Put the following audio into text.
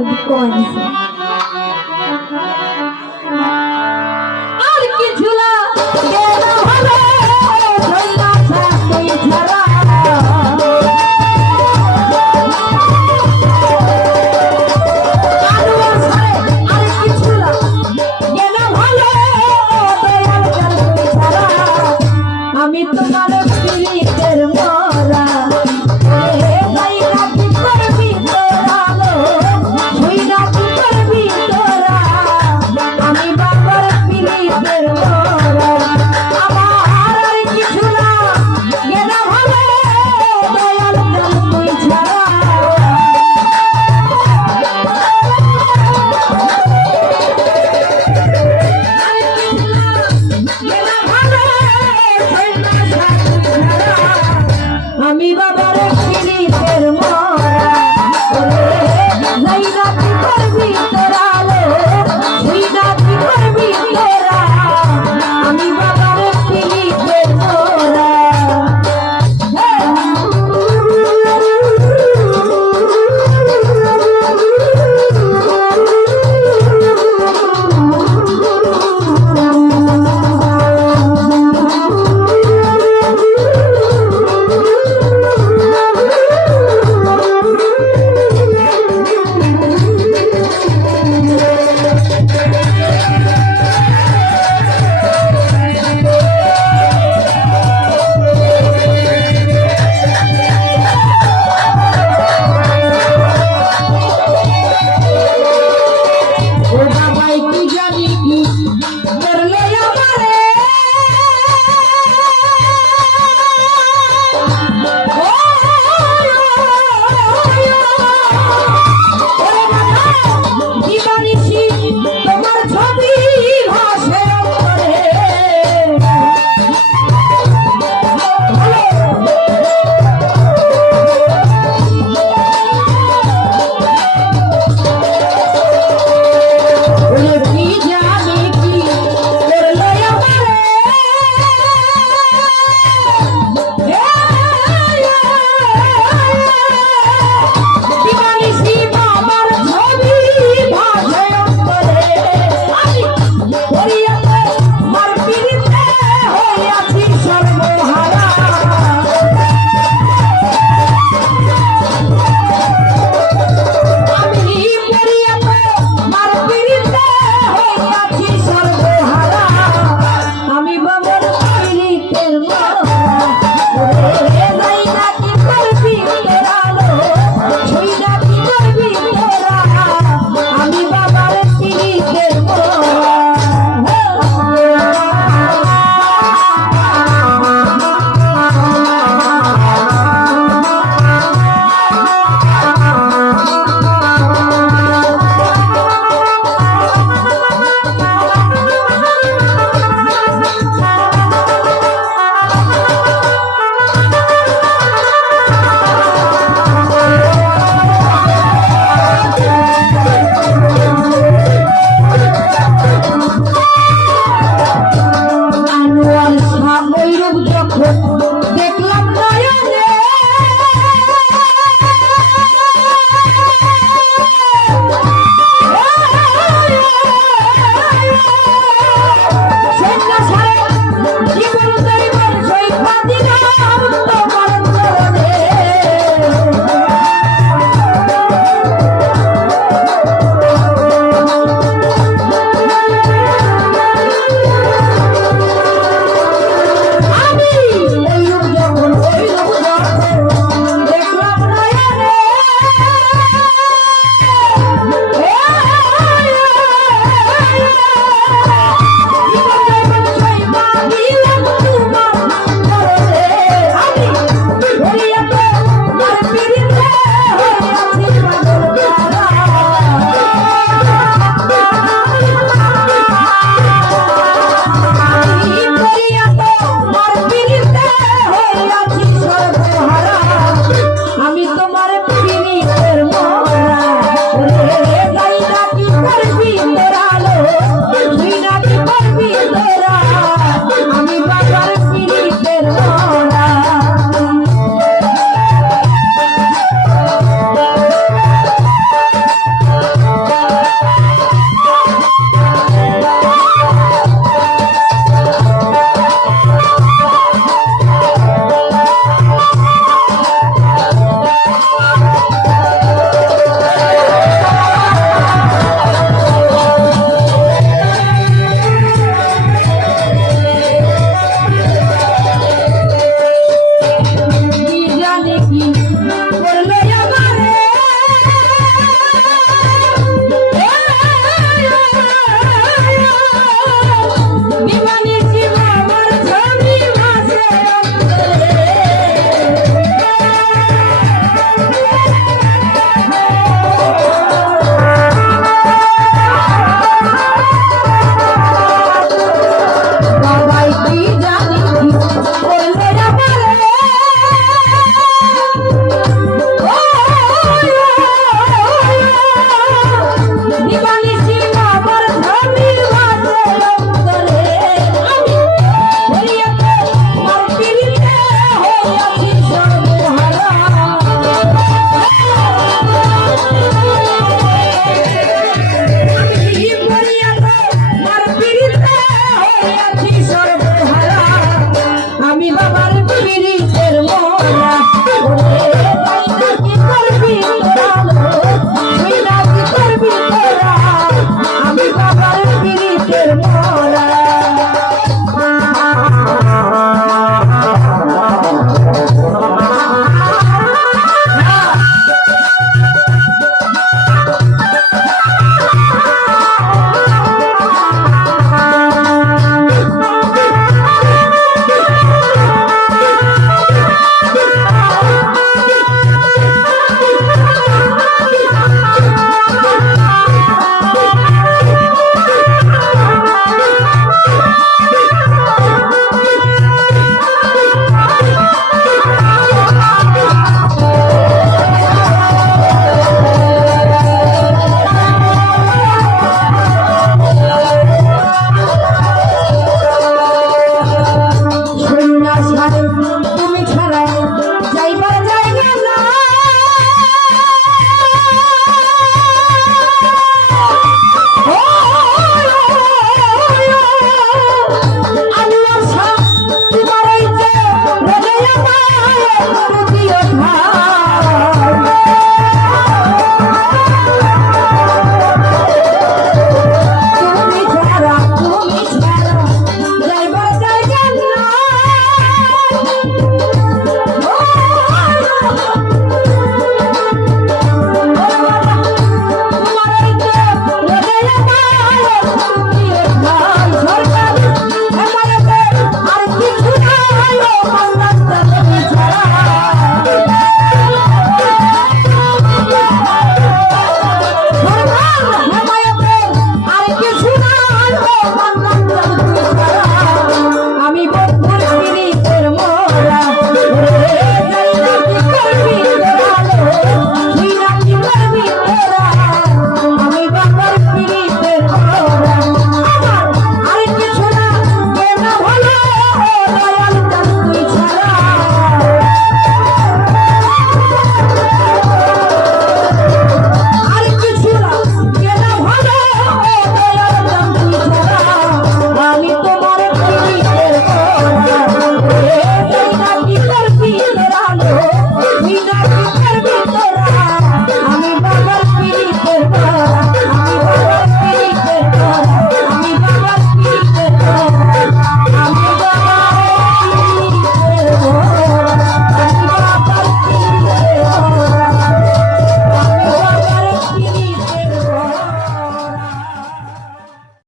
bando de. Thank you.